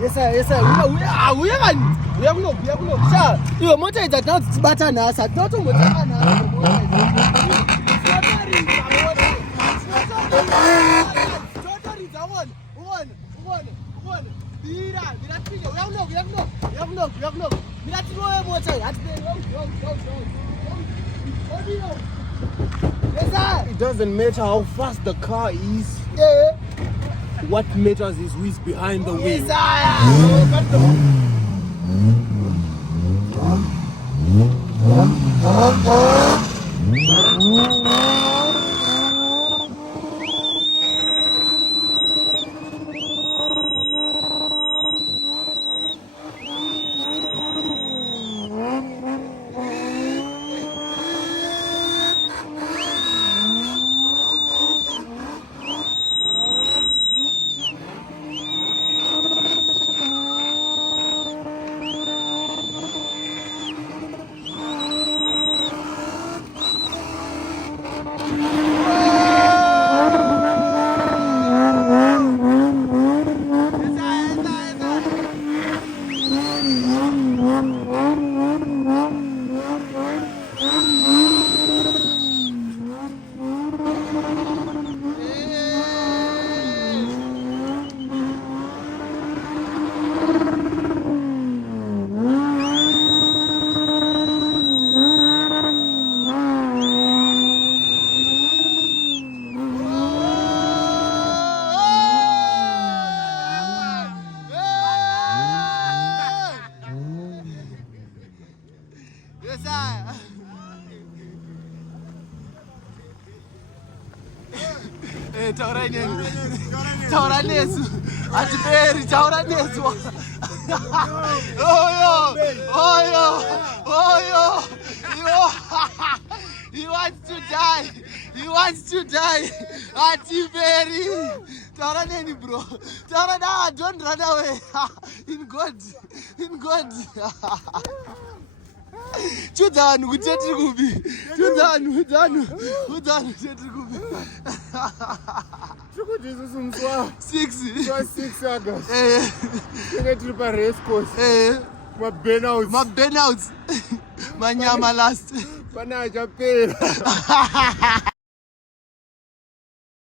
Yes sir. We are not. Sir, your motor is not button us. I don't know It doesn't matter how fast the car is. Yeah. What matters is who is behind the wheel. Tauranesu, Hatiperi, Tauranesu. He wants to die. Hatiperi. Tauraneni, bro. Taurana, don't run away. In God. Chudanu, kuthetri kubi. Chudanu, kuthetri kubi. Jesus umswa 6 August. Tiri pa race course. Ma burnouts. Manyama last. Pana japera.